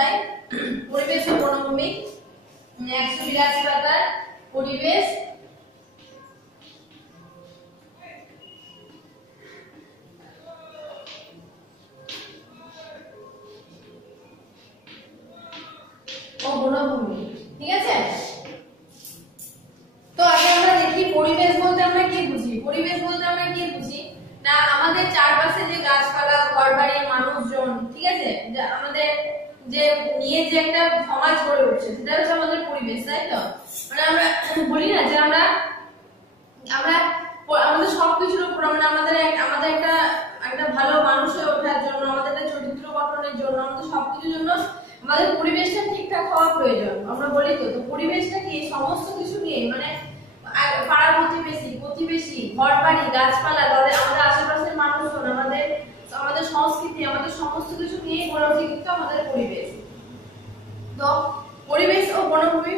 অধ্যায় পরিবেশ ও বনভূমি 182 পাতার পরিবেশ ও বনভূমি। ঠিক আছে, তো আগে আমরা দেখি পরিবেশ বলতে আমরা কি বুঝি। পরিবেশ বলতে আমরা কি বুঝি না, আমাদের চারপাশে যে গাছপালা, ঘরবাড়ি, মানুষজন, ঠিক আছে, আমাদের যে নিয়ে যে একটা সমাজ গড়ে উঠছে সেটা হচ্ছে আমাদের পরিবেশ, তাই তো? মানে আমরা বলি না যে আমরা আমাদের সবকিছুর উপর মানে আমাদের একটা ভালো মানুষ হয়ে ওঠার জন্য, আমাদের একটা চরিত্র গঠনের জন্য, আমাদের সবকিছুর জন্য আমাদের পরিবেশটা ঠিকঠাক হওয়া প্রয়োজন। আমরা বলি তো পরিবেশটা কি সমস্ত কিছু নিয়ে, মানে পাড়া প্রতিবেশী, ঘর বাড়ি, গাছপালা, আমাদের আশেপাশের মানুষজন, আমাদের সংস্কৃতি, আমাদের সমস্ত কিছু নিয়ে গড়ে ওঠে কিন্তু আমাদের পরিবেশ। তো পরিবেশ ও বনভূমি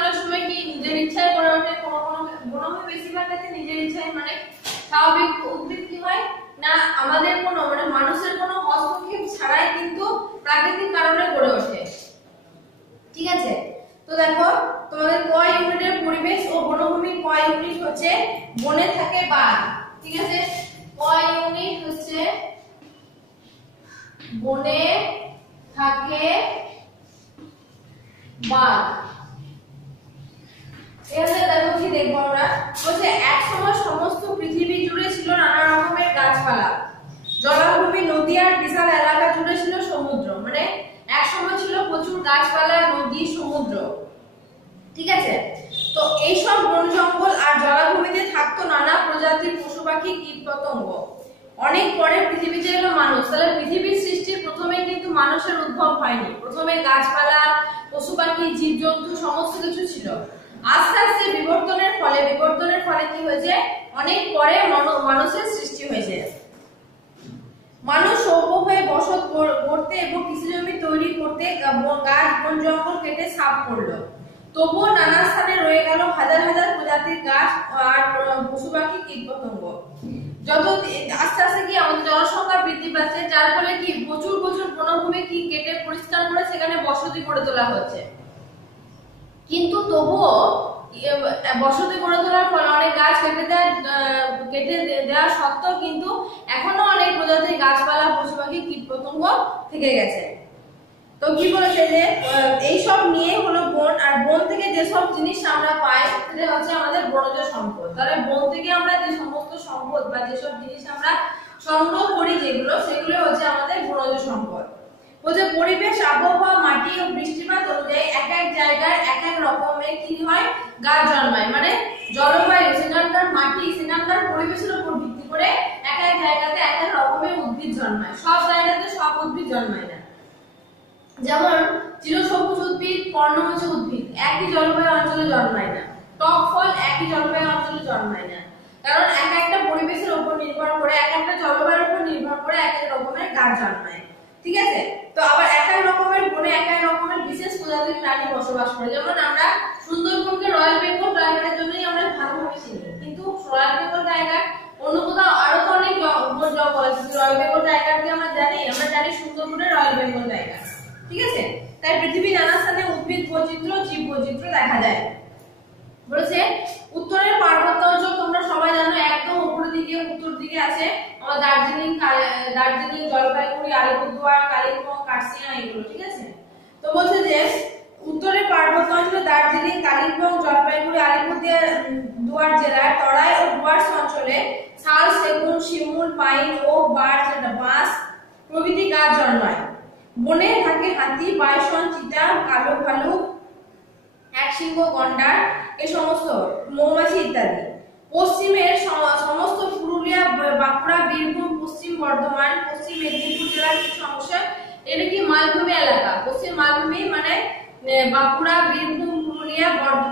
অনেক সময় কি নিজের ইচ্ছায় গড়ে ওঠে, বনভূমি বেশিরভাগ ক্ষেত্রে নিজের ইচ্ছায়, মানে স্বাভাবিক উদ্ভিদ কি হয় না আমাদের কোনো মানে মানুষের কোনো হস্তক্ষেপ ছাড়াই কিন্তু প্রাকৃতিক কারণে গড়ে ওঠে। ঠিক আছে, তো দেখো তোমাদের ক ইউনিটের পরিবেশ ও বনভূমি ক ইউনিট হচ্ছে বনে থাকে বাঘ। ঠিক আছে, ক ইউনিট হচ্ছে বনে থাকে বাঘ। এখানে দেখো কি দেখবো আমরা, বলছে এক সময় সমস্ত পৃথিবী জুড়ে ছিল নানা রকমের গাছপালা, জলাভূমি, নদী আর বিশাল এলাকা জুড়ে ছিল সমুদ্র। মানে এক সময় ছিল প্রচুর গাছপালা, নদী, সমুদ্র। ঠিক আছে, তো এইসব বন জঙ্গল আর জলাভূমিতে থাকতো নানা প্রজাতির পশু পাখি, কীট পতঙ্গ। অনেক পরে পৃথিবীতে এলো মানুষ। তাহলে পৃথিবীর সৃষ্টির প্রথমে কিন্তু মানুষের উদ্ভব হয়নি, প্রথমে গাছপালা, পশু পাখি, জীবজন্তু সমস্ত কিছু ছিল। আস্তে আস্তে বিবর্তনের ফলে কি হয়েছে, অনেক পরে মানুষের সৃষ্টি হয়েছে। মানুষ সভ্য হয়ে বসত গড়তে এবং কৃষিজমি তৈরি করতে গাছ বন জঙ্গল কেটে সাফ করলো। তবুও নানা স্থানে রয়ে গেল হাজার হাজার প্রজাতির গাছ আর পশু পাখি, কীট পতঙ্গ। যত আস্তে আস্তে কি আমাদের জনসংখ্যা বৃদ্ধি পাচ্ছে, যার ফলে কি প্রচুর বনভূমি কি কেটে পরিষ্কার করে সেখানে বসতি গড়ে তোলা হচ্ছে। কিন্তু তবুও বসতি গড়ে তোলার ফলে অনেক গাছ কেটে দেওয়া সত্ত্বেও কিন্তু এখনো অনেক প্রজাতির গাছপালা, পশু পাখি, কীট পতঙ্গ থেকে গেছে। তো কি বলেছে যে এইসব নিয়ে হলো বন, আর বন থেকে যেসব জিনিস আমরা পাই সেটা হচ্ছে আমাদের বনজ সম্পদ। তাহলে বন থেকে আমরা যে সমস্ত সম্পদ বা যেসব জিনিস আমরা সংগ্রহ করি সেগুলো হচ্ছে আমাদের বনজ সম্পদ। বলছে পরিবেশ, আবহাওয়া, মাটি ও বৃষ্টিপাত অনুযায়ী এক এক জায়গায় এক এক রকমের কি হয় গাছ জন্মায়। মানে জলবায়ু, সেখানকার মাটি, সেখানকার পরিবেশের উপর ভিত্তি করে এক এক জায়গাতে এক এক রকমের উদ্ভিদ জন্মায়। সব জায়গাতে সব উদ্ভিদ জন্মায় না। যেমন চিরসবুজ উদ্ভিদ, পর্ণমোচী উদ্ভিদ একই জলবায়ু অঞ্চলে জন্মায় না। টক ফল একই জলবায়ু অঞ্চলে জন্মায় না, কারণ এক একটা পরিবেশের উপর নির্ভর করে, এক একটা জলবায়ুর উপর নির্ভর করে এক এক রকমের গাছ জন্মায়। ঠিক আছে, তো আবার এক এক রকমের বনে এক এক রকমের বিশেষ প্রজাতির প্রাণী বসবাস করে। যেমন আমরা সুন্দরবনকে রয়্যাল বেঙ্গল টাইগারের জন্যই আমরা ভালোভাবে চিনি, কিন্তু রয়্যাল বেঙ্গল টাইগার অন্য কোথাও আরো তো অনেক বন জঙ্গল আছে। রয়্যাল বেঙ্গল টাইগারকে আমরা জানি সুন্দরবনের রয়্যাল বেঙ্গল টাইগার। ঠিক আছে, তাই পৃথিবীর নানা স্থানে উদ্ভিদ বৈচিত্র্য, জীব বৈচিত্র্য দেখা যায়। বলেছে উত্তরের পার্বত্য অঞ্চল তোমরা সবাই জানো, একদম উপরের দিকে উত্তর দিকে আছে আমার দার্জিলিং, জলপাইগুড়ি, আলিপুরদুয়ার, কালিম্পং, কার্সিয়াং এগুলো। ঠিক আছে, তো বলছে যে উত্তরের পার্বত্য অঞ্চল দার্জিলিং, কালিম্পং, জলপাইগুড়ি, আলিপুরদুয়ার জেলার তরাই ও ডুয়ার্স অঞ্চলে শাল, সেগুন, শিমুল, পাইন, ওক, বাঁশ প্রভৃতি গাছ জন্মায়। বনে থাকে হাতি, বাইসন, চিতা, কালো ভালুক, একশৃঙ্গ গন্ডার, এই সমস্ত মৌমাছি ইত্যাদি। পশ্চিমের সমস্ত পুরুলিয়া, বাঁকুড়া, বীরভূম, পশ্চিম বর্ধমান, পশ্চিম মেদিনীপুর জেলার কিছু অংশ এটা কি মালভূমি এলাকা। পশ্চিম মালভূমি মানে বাঁকুড়া, বীরভূম, পুরুলিয়া,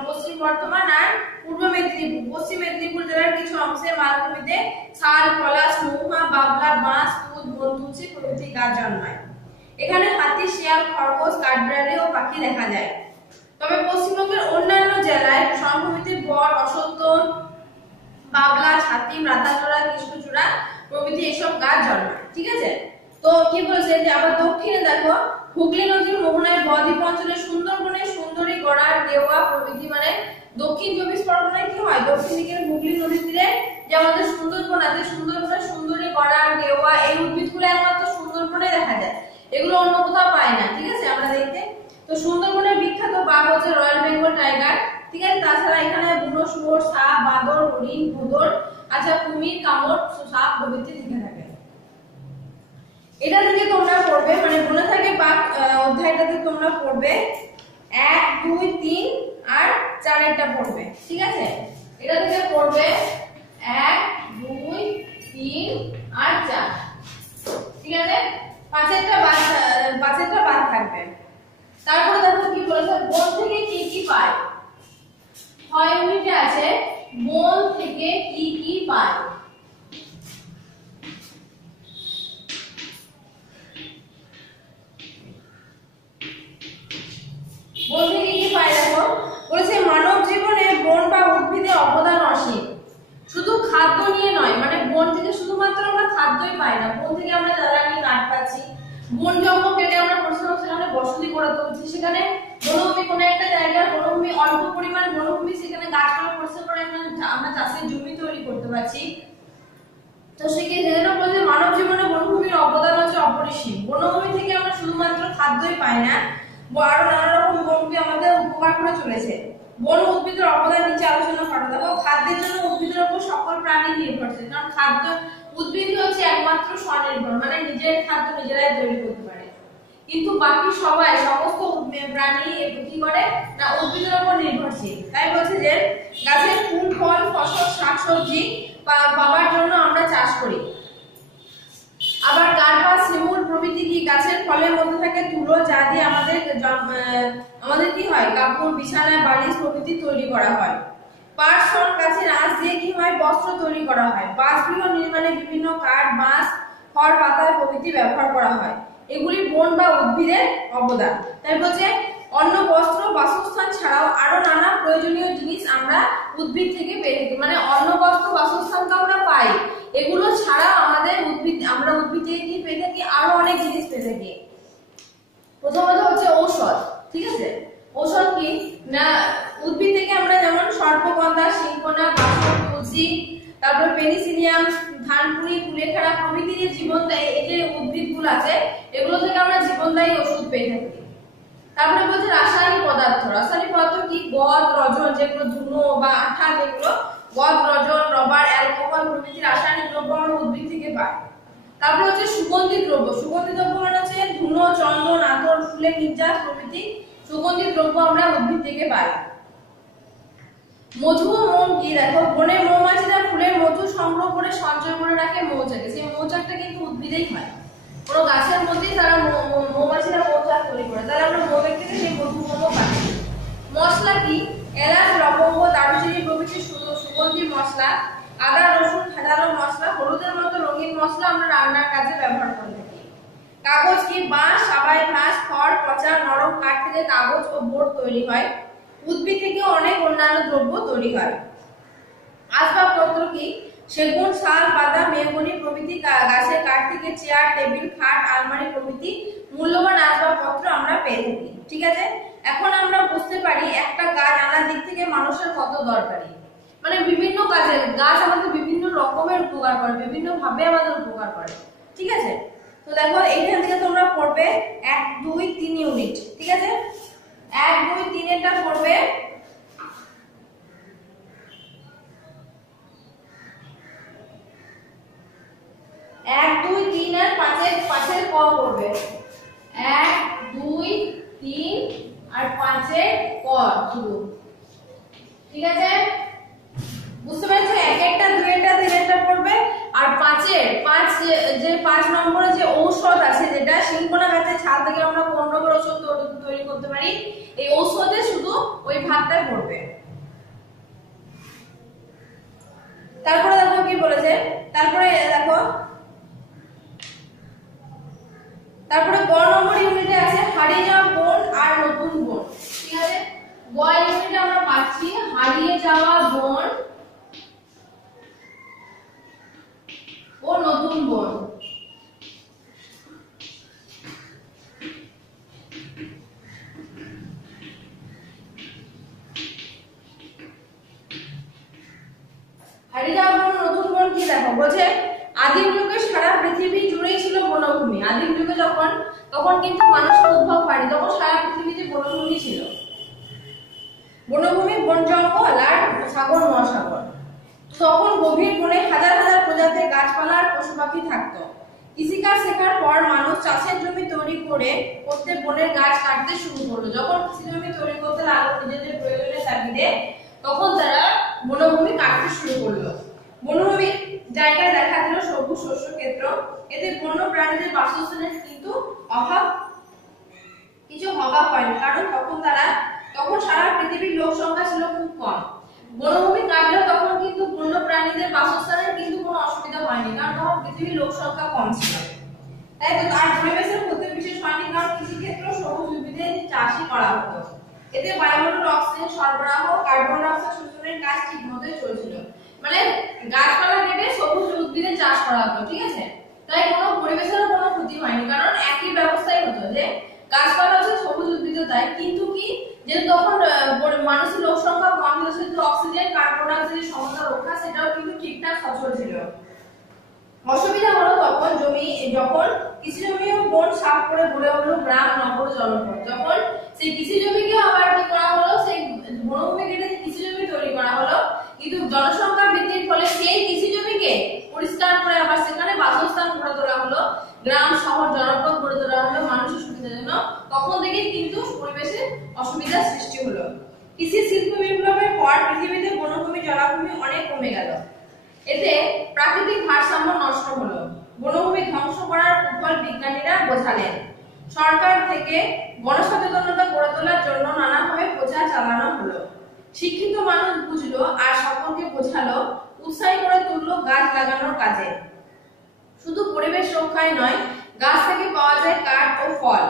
পশ্চিম বর্ধমান আর পূর্ব মেদিনীপুর, পশ্চিম মেদিনীপুর জেলার কিছু অংশে মালভূমিতে শাল, পলাশ, মহুয়া, বাবলা, বাঁশ, তুঁত, বনতুলসী প্রভৃতি গাছ জন্মায়। এখানে হাতি, শিয়াল, খরগোশ, কাঠবিড়ালি ও পাখি দেখা যায়। তবে পশ্চিমবঙ্গের অন্যান্য জেলায় সমভূমিতে বট, অশ্বত্থ, বাবলা, ছাতিম, রাতাচূড়া, কৃষ্ণচূড়া প্রভৃতি এসব গাছ জন্মায়। ঠিক আছে, তো কি বলছে যে আবার দক্ষিণে দেখো হুগলি নদীর মোহনায় বদ্বীপ অঞ্চলে সুন্দরবনে সুন্দরী গড়ার দেওয়া প্রভৃতি, মানে দক্ষিণ 24 পরগনায় কি হয়, দক্ষিণ দিকের হুগলি নদীর তীরে যে আমাদের সুন্দরবন আছে, সুন্দরবনে সুন্দরী গড়ার দেওয়া এই উদ্ভিদগুলো একমাত্র সুন্দরবনে দেখা যায়, এগুলো অন্য কোথাও পায় না। ঠিক আছে, আমরা দেখতে তো সুন্দরবনের বিখ্যাত বাঘ হচ্ছে রয়্যাল বেঙ্গল টাইগার। ঠিক আছে, তাছাড়া এখানে বুনো শুয়োর, সাপ, বাঁদর, হরিণ, ভোঁদড়, আচ্ছা কুমির, কামড়, সাপ প্রভৃতি থেকে থাকে। এটা থেকে তোমরা পড়বে, মানে বলে থাকে বাঘ অধ্যায়টাতে তোমরা পড়বে 1, 2, 3 আর 4 পড়বে। ঠিক আছে, এটা থেকে পড়বে 1, 2, 3 আর 4। ঠিক আছে, পাঁচেরটা বাদ থাকবে। তারপরে দেখো কি বলেছে, বন থেকে কি কি পায়। 6 ইউনিটে আছে বন থেকে কি কি পায়। বন থেকে কি পায় দেখো, বলেছে মানব জীবনে বন বা উদ্ভিদের অবদান অসীম। শুধু খাদ্য নিয়ে নয়, মানে বন থেকে শুধুমাত্র আমরা খাদ্যই পাই না, বন থেকে আমরা জ্বালানি কাঠ পাচ্ছি, বন জঙ্গল কেটে আমরা সেখানে বসতি গড়ে তুলছি, সেখানে বনভূমি কোনো একটা জায়গার বনভূমি অল্প পরিমাণ বনভূমি, সেখানে গাছপালা পরিষ্কার করে আমরা চাষের জমি তৈরি করতে পারছি। তো সেক্ষেত্রে বলছে মানব জীবনে বনভূমির অবদান হচ্ছে অপরিসীম। বনভূমি থেকে আমরা শুধুমাত্র খাদ্যই পাই না, আরো নানা রকম বনভূমি আমাদের উপকার করে চলেছে। বন উদ্ভিদের অবদান নিচে আলোচনা করা। দেখো খাদ্যের জন্য উদ্ভিদের উপর সকল প্রাণী নির্ভরশীল, কারণ খাদ্য উদ্ভিদ হচ্ছে একমাত্র স্বনির্ভর, মানে নিজের খাদ্য নিজেরাই তৈরি করতে পারে। কিন্তু বাকি সমস্ত প্রাণী কি করে না, উদ্ভিদের উপর নির্ভরশীল। তাই বলছে যে গাছের ফুল, ফল, ফসল, শাকসবজি পাওয়ার জন্য আমরা চাষ করি। আবার কাঠ বা শিমুল প্রভৃতি কি গাছের ফলের মধ্যে থাকে তুলো, যা দিয়ে আমাদের কি হয়, কাপড়, বিছানা, বালিশ প্রভৃতি তৈরি করা হয়। পাট, শন, গাছের আঁশ দিয়ে কি হয়, বস্ত্র তৈরি করা হয়। বাসগৃহ নির্মাণে বিভিন্ন কাঠ, বাঁশ, খড়, পাতা প্রভৃতি ব্যবহার করা হয়। এগুলি বন বা উদ্ভিদের অবদান। তাই বলছে অন্ন, বস্ত্র, বাসস্থান ছাড়াও আরো নানা প্রয়োজনীয় জিনিস আমরা উদ্ভিদ থেকে পেয়ে থাকি, মানে অন্ন, বস্ত্র, বাসস্থান তো আমরা পাই, এগুলো ছাড়া আমরা উদ্ভিদ থেকে কি পেয়ে থাকি, আরো অনেক জিনিস পেয়ে থাকি। প্রথমত হচ্ছে ঔষধ। ঠিক আছে, ঔষধ কি না, উদ্ভিদ থেকে আমরা যেমন সর্পগন্ধা, সিংকোনা, বাসক, তুলসী, তারপর পেনিসিলিয়াম, ধানপুরি, কুলেখাড়া প্রভৃতি যে জীবনদায়ী এই যে উদ্ভিদগুলো আছে, এগুলো থেকে আমরা জীবনদায়ী ওষুধ পেয়ে থাকি। তারপরে বলছে রাসায়নিক পদার্থ। রাসায়নিক পদার্থ কি, গদ, রজন, যেগুলো ধুনো বা আঠা, যেগুলো গদ, রজন, রবার, অ্যালকোহল প্রভৃতি রাসায়নিক দ্রব্য আমরা উদ্ভিদ থেকে পাই। তারপর হচ্ছে সুগন্ধি দ্রব্য। সুগন্ধি দ্রব্য মানে হচ্ছে ধুনো, চন্দন, আতর, ফুলের নির্যাস প্রভৃতি সুগন্ধি দ্রব্য আমরা উদ্ভিদ থেকে পাই। মধু ও মোম কি, দেখো বনের মৌমাছিরা ফুলের মধু সংগ্রহ করে সঞ্চয় করে রাখে মৌচাকে, সেই মৌচাকটা কিন্তু উদ্ভিদেই হয়, কোনো গাছের মধ্যেই তারা মৌমাছিরা মৌচাক তৈরি করে, তাহলে আমরা মৌয়ের থেকে সেই মধু মোমও পাই। মশলা কি, এলাচ, লবঙ্গ, দারুচিনি প্রভৃতি সুগন্ধি মশলা, আদা, রসুন, ঠেলানো মশলা, হলুদের মতো রঙিন মশলা আমরা রান্নার কাজে ব্যবহার করে থাকি। কাগজ কি, বাঁশ, সাবাই ঘাস, খড়, পচা নরম কাঠ থেকে কাগজ ও বোর্ড তৈরি হয়। উদ্ভিদ থেকে অনেক অন্যান্য দ্রব্য তৈরি হয়। আসবাবপত্র কি, সেগুন, শাল, বাদাম, মেহগনি প্রভৃতি গাছের কাঠ থেকে চেয়ার, টেবিল, খাট, আলমারি প্রভৃতি মূল্যবান আসবাবপত্র আমরা পেয়ে থাকি। ঠিক আছে, এখন আমরা বুঝতে পারি একটা গাছ আনার দিক থেকে মানুষের কত দরকারি, মানে বিভিন্ন কাজে গাছ আমাদের বিভিন্ন রকমের উপকার করে, বিভিন্ন ভাবে আমাদের উপকার করে। ঠিক আছে, তো দেখো এইখান থেকে তোমরা পড়বে 1, 2, 3 ইউনিট। ঠিক আছে, 1, 2, 3 এটা পড়বে। এক, 2, 3 আর 5 ক পড়বে। 1, 2, 3 আর 5 ক শুরু। ঠিক আছে, বুঝতে পেরেছো? একটা, দুইটা, তিনটা পড়বে। আর 5 নম্বরে যে ঔষধ আছে, যেটা সিংকোনা গাছের ছাল থেকে আমরা 15 রকমের ঔষধ তৈরি করতে পারি, এই ঔষধে শুধু ওই ভাগটাই পড়বে। তারপরে দেখো কি বলেছে, তারপরে গ নম্বর ইউনিটে আছে হারিয়ে যাওয়া বন আর নতুন বন। ঠিক আছে, গ ইউনিটে আমরা পাচ্ছি হারিয়ে যাওয়া বন ও নতুন বন। দেখো বলছে আদিম যুগে সারা পৃথিবী জুড়েই ছিল বনভূমি। আদিম যুগে তখন কিন্তু মানুষের উদ্ভব হয়নি, তখন সারা পৃথিবীতে বনভূমি ছিল। বনভূমি, বন জঙ্গল আর সাগর মহাসাগর। তখন গভীর বনে হাজার হাজার প্রজাতির গাছপালা আর পশু পাখি থাকতো। কৃষিকাজ শেখার পর মানুষ চাষের জমি তৈরি করতে বনের গাছ কাটতে শুরু করলো। যখন কৃষি জমি তৈরি করতে লাগলো নিজেদের প্রয়োজনের তাগিদে, তখন তারা বনভূমি কাটতে শুরু করলো। বনভূমির জায়গায় দেখা দিল সবুজ শস্য ক্ষেত্র। এতে বন্য প্রাণীদের বাসস্থানের কিন্তু কিছু অভাব হয়নি, কারণ তখন সারা পৃথিবীর লোক সংখ্যা ছিল খুব কম। বনভূমি কাটলেও তখন কিন্তু বন্য প্রাণীদের বাসস্থানের কিন্তু কোনো অসুবিধা হয়নি, কারণ তখন পৃথিবীর লোক সংখ্যা কম ছিল। তাই তো তার পরিবেশের ক্ষতি বিশেষ হয়নি, কারণ কৃষিক্ষেত্র সবুজ উদ্ভিদের চাষই করা হতো। এতে বায়ুমণ্ডলে অক্সিজেন সরবরাহ, কার্বন ডাই অক্সাইড শোষণের কাজ ঠিকমতোই চলছিল। মানে গাছপালা কেটে সবুজ উদ্ভিদের চাষ করা হতো, ঠিক আছে। তাই কোনো পরিবেশেরও কোনো ক্ষতি হয়নি, কারণ একই ব্যবস্থাই হতো যে গাছপালা হচ্ছে সবুজ উদ্ভিদ দেয়, কিন্তু কি যেহেতু তখন মানুষের লোক সংখ্যা কম ছিল, সেহেতু অক্সিজেন কার্বন ডাই অক্সাইডের সমতা রক্ষা সেটাও কিন্তু ঠিকঠাক সচল ছিল। অসুবিধা হলো যখন কৃষি জমি ও বন সাফ করে গড়ে উঠলো গ্রাম, নগর, জনপদ। যখন সেই কৃষি জমিকে আবার কি করা হলো, সেই বনভূমি কেটে কৃষি জমি তৈরি করা হলো, কিন্তু জনসংখ্যা বৃদ্ধির ফলে সেই কৃষি জমিকে পরিষ্কার করে আবার সেখানে বাসস্থান গড়ে তোলা হলো, গ্রাম, শহর, জনপদ গড়ে তোলা হলো মানুষের সুবিধার জন্য। তখন থেকে কিন্তু পরিবেশে অসুবিধার সৃষ্টি হলো। কৃষি শিল্প বিপ্লবের পর পৃথিবীতে বনভূমি, জলাভূমি অনেক কমে গেল। এতে প্রাকৃতিক ভারসাম্য নষ্ট হলো। বনভূমি ধ্বংস করার কুফল বিজ্ঞানীরা বোঝালেন। সরকার থেকে গণসচেতনতা গড়ে তোলার জন্য নানাভাবে প্রচার চালানো হলো। শিক্ষিত মানুষ বুঝলো আর সকলকে বোঝালো, উৎসাহী করে তুললো গাছ লাগানোর কাজে। শুধু পরিবেশ রক্ষাই নয়, গাছ থেকে পাওয়া যায় কাঠ ও ফল।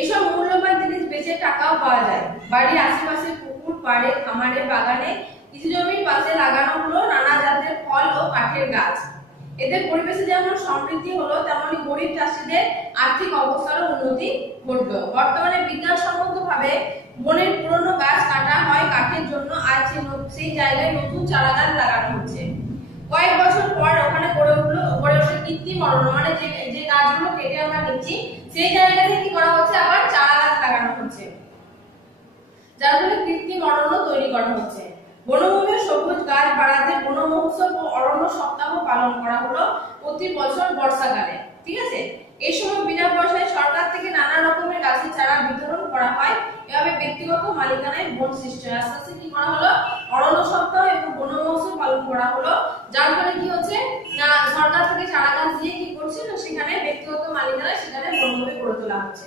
এসব মূল্যবান জিনিস বেচে টাকাও পাওয়া যায়। বাড়ির আশেপাশে পুকুর পাড়ে, খামারে, বাগানে, কৃষি জমির পাশে লাগানো হলো নানা জাতের ফল ও কাঠের গাছ। এতে পরিবেশে যেমন সমৃদ্ধি হলো, তেমনি গরিব চাষীদের আর্থিক অবস্থারও উন্নতি ঘটলো। বর্তমানে বিজ্ঞানসম্মতভাবে বনের পুরনো গাছ কাটা হয় কাঠের জন্য, আর সেই জায়গায় নতুন চারা গাছ লাগানো হচ্ছে। কয়েক বছর পর ওখানে গড়ে ওঠে কৃত্রিম অরণ্য, মানে যে গাছগুলো কেটে আমরা নিচ্ছি সেই জায়গাতে কি করা হচ্ছে, আবার চারা গাছ লাগানো হচ্ছে, যার ফলে কৃত্রিম অরণ্য তৈরি করা হচ্ছে। বনভূমি সবুজ গাছ বাড়াতে বন মহোৎসব ও অরণ্য সপ্তাহ পালন করা হলো প্রতি বছর বর্ষাকালে, ঠিক আছে। এই সময় বিনা পয়সায় সরকার থেকে নানা রকমের গাছের চারা বিতরণ করা হয়। এভাবে ব্যক্তিগত মালিকানায় বন সৃষ্টি হয়। আস্তে আস্তে কি করা হলো, অরণ্য সপ্তাহ এবং বন মহোৎসব পালন করা হলো, যার ফলে কি হচ্ছে না, সরকার থেকে চারা গাছ দিয়ে কি করছে না, সেখানে ব্যক্তিগত মালিকানায় সেখানে বনভূমি গড়ে তোলা হচ্ছে।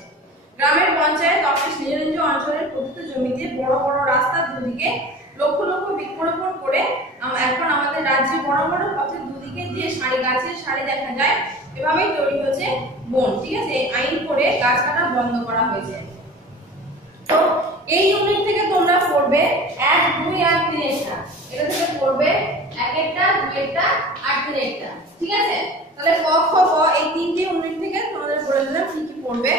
গ্রামের পঞ্চায়েত অফিস নিজ নিজ অঞ্চলের প্রতিটি জমিতে বড় বড় রাস্তার দুদিকে লক্ষ লক্ষ বৃক্ষরোপণ করে এখন আমাদের রাজ্যে বড় বড় পথের দুদিকে যে গাছের সারি দেখা যায়, এভাবেই তৈরি হচ্ছে বন, ঠিক আছে। আইন করে গাছ কাটা বন্ধ করা হয়েছে। তো এই ইউনিট থেকে তোমরা পড়বে 1, 2 আর 3 এটা থেকে পড়বে 1 2 আর 3 ঠিক আছে। তাহলে ক খ গ এই তিনটে ইউনিট থেকে তোমাদের বলে দিলাম কি কি পড়বে।